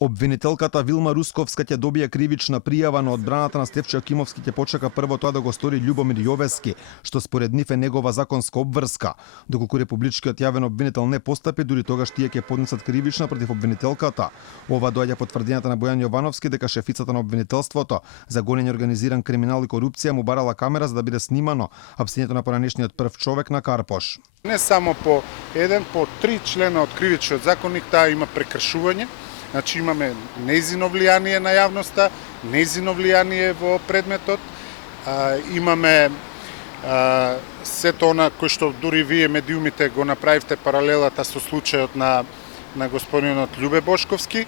Обвинителката Вилма Русковска ќе добие кривична пријава, но одбраната на Стефчо Јакимовски ќе почека прво тоа да го стори Љубомир Јовески, што според нив е негова законска обврска. Доколку републичкиот јавен обвинител не постапи, дури тогаш тие ќе поднесат кривична против обвинителката. Ова доаѓа потврдењата на Бојан Јовановски дека шефицата на обвинителството за гонење организиран криминал и корупција му барала камера за да биде снимано апсењето на поранешниот прв човек на Карпош. Не само по еден, по 3 члена од кривичниот законник таа има прекршување. Значи имаме нејзино влијание на јавноста, нејзино влијание во предметот, имаме сето она кој што дури вие медиумите го направивте паралелата со случајот на господинот Љубе Бошковски,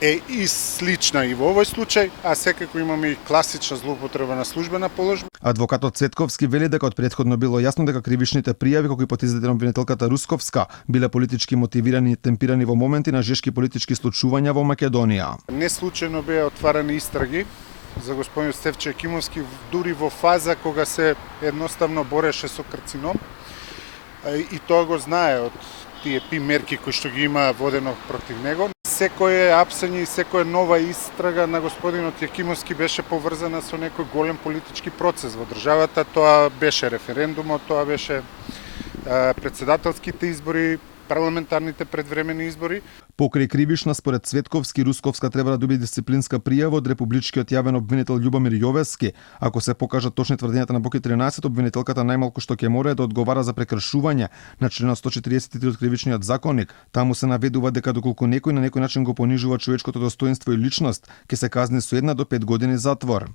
е и слична и во овој случај, а секако имаме и класична злоупотреба на службена положба. Адвокатот Цветковски вели дека од претходно било јасно дека кривичните пријави како ипотезите на обвинителката Русковска биле политички мотивирани и темпирани во моменти на жешки политички случувања во Македонија. Не случајно беа отварани истраги за господин Стефчо Јакимовски дури во фаза кога се едноставно бореше со карцином, и тоа го знае од тие мерки кои што ги има водено против него. Секој апсење и секоја нова истрага на господинот Јакимовски беше поврзана со некој голем политички процес во државата. Тоа беше референдумот, тоа беше председателските избори, парламентарните предвремени избори. Покрај кривична, според Цветковски, Русковска треба да добие дисциплинска пријава од републичкиот јавен обвинител Љубомир Јовески. Ако се покажат точни тврдењата на Боки 13, обвинителката најмалку што ќе мора е да одговара за прекршување на членот 143 од кривичниот законник. Таму се наведува дека доколку некој на некој начин го понижува човечкото достоинство и личност, ќе се казни со 1 до 5 години затвор.